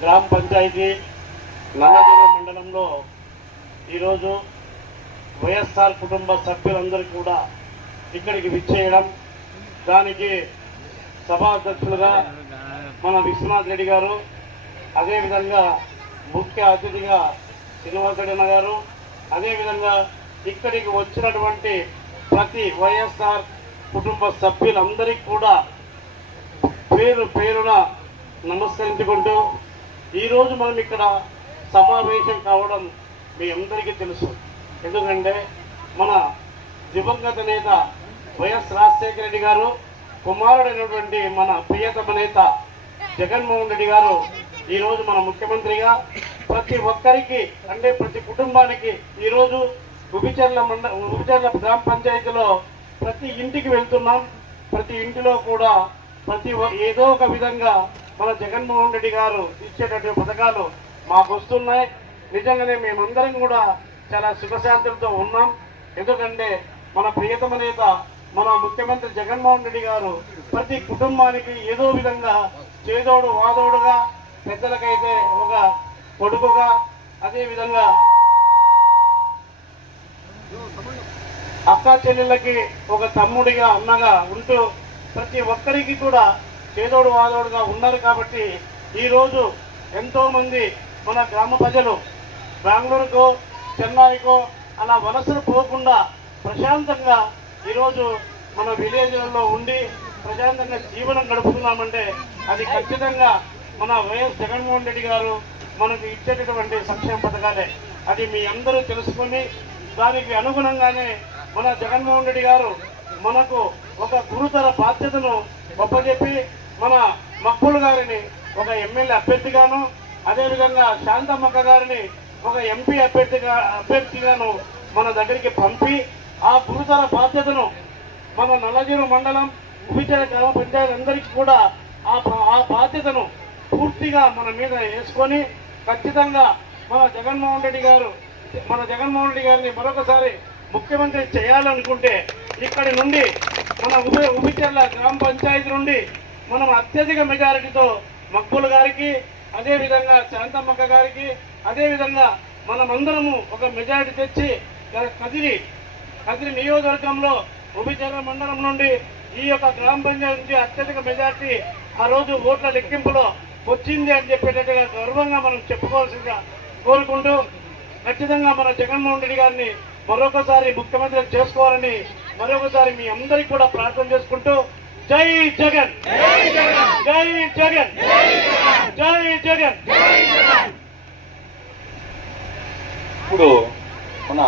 గ్రామ పంచాయతీ నల్లజర్ల మండలంలో ఈరోజు వైఎస్ఆర్ కుటుంబ సభ్యులందరూ కూడా ఇక్కడికి విచ్చేయడం, దానికి సభాధ్యక్షులుగా మన విశ్వనాథ్ రెడ్డి గారు, అదేవిధంగా ముఖ్య అతిథిగా శ్రీనివాసరెడ్డి గారు, అదేవిధంగా ఇక్కడికి వచ్చినటువంటి ప్రతి వైఎస్ఆర్ కుటుంబ సభ్యులందరికీ కూడా పేరు పేరున నమస్కరించుకుంటూ ఈరోజు మనం ఇక్కడ సమావేశం కావడం మీ అందరికీ తెలుసు. ఎందుకంటే మన దివంగత నేత వైఎస్ రాజశేఖర రెడ్డి గారు కుమారుడైనటువంటి మన ప్రియతమ నేత జగన్మోహన్ రెడ్డి గారు ఈరోజు మన ముఖ్యమంత్రిగా ప్రతి ఒక్కరికి అంటే ప్రతి కుటుంబానికి ఈరోజు ఉబిచర్ల గ్రామ పంచాయతీలో ప్రతి ఇంటికి వెళ్తున్నాం. ప్రతి ఇంటిలో కూడా ఏదో ఒక విధంగా మన జగన్మోహన్ రెడ్డి గారు ఇచ్చేటటువంటి పథకాలు మాకు వస్తున్నాయి. నిజంగానే మేమందరం కూడా చాలా సుఖశాంతులతో ఉన్నాం. ఎందుకంటే మన ప్రియతమ నేత మన ముఖ్యమంత్రి జగన్మోహన్ రెడ్డి గారు ప్రతి కుటుంబానికి ఏదో విధంగా చేదోడు వాదోడుగా, పెద్దలకైతే ఒక కొడుకుగా, అదేవిధంగా అక్క చెల్లెళ్ళకి ఒక తమ్ముడిగా, అన్నగా ఉంటూ ప్రతి ఒక్కరికి కూడా చేదోడు వాదోడుగా ఉన్నారు. కాబట్టి ఈరోజు ఎంతోమంది మన గ్రామ ప్రజలు బెంగళూరుకో చెన్నైకో అలా వలసలు పోకుండా ప్రశాంతంగా ఈరోజు మన విలేజ్లలో ఉండి ప్రశాంతంగా జీవనం గడుపుతున్నామంటే అది ఖచ్చితంగా మన వైఎస్ జగన్మోహన్ రెడ్డి గారు మనకు ఇచ్చేటటువంటి సంక్షేమ పథకాలే. అది మీ అందరూ తెలుసుకొని దానికి అనుగుణంగానే మన జగన్మోహన్ రెడ్డి గారు మనకు ఒక గురుతర బాధ్యతను ఒప్పజెప్పి మన మక్బుల్ గారిని ఒక ఎమ్మెల్యే అభ్యర్థిగాను, అదేవిధంగా శాంతమ్మక్క గారిని ఒక ఎంపీ అభ్యర్థిగాను మన దగ్గరికి పంపి ఆ గురుతర బాధ్యతను మన నల్లజర్ల మండలం ఉబిచర్ల గ్రామ పంచాయతీ అందరికీ కూడా ఆ బాధ్యతను పూర్తిగా మన మీద వేసుకొని ఖచ్చితంగా మన జగన్మోహన్ రెడ్డి గారిని మరొకసారి ముఖ్యమంత్రి చేయాలనుకుంటే ఇక్కడి నుండి మన ఉబిచర్ల గ్రామ పంచాయతీ నుండి మనం అత్యధిక మెజారిటీతో మక్బుల్ గారికి, అదేవిధంగా శాంతమ్మక్క గారికి, అదేవిధంగా మనమందరము ఒక మెజారిటీ తెచ్చి కదిరి నియోజకవర్గంలో ఉబిచర్ల మండలం నుండి ఈ యొక్క గ్రామ పంచాయతీ నుంచి అత్యధిక మెజారిటీ ఆ రోజు ఓట్ల లెక్కింపులో వచ్చింది అని చెప్పేటట్టుగా గర్వంగా మనం చెప్పుకోవాల్సిందిగా కోరుకుంటూ ఖచ్చితంగా మన జగన్మోహన్ రెడ్డి గారిని మరొకసారి ముఖ్యమంత్రి చేసుకోవాలని మరొకసారి మీ అందరికీ కూడా ప్రార్థన చేసుకుంటూ జై జగన్, జై జగన్, జై జగన్. ఇప్పుడు మన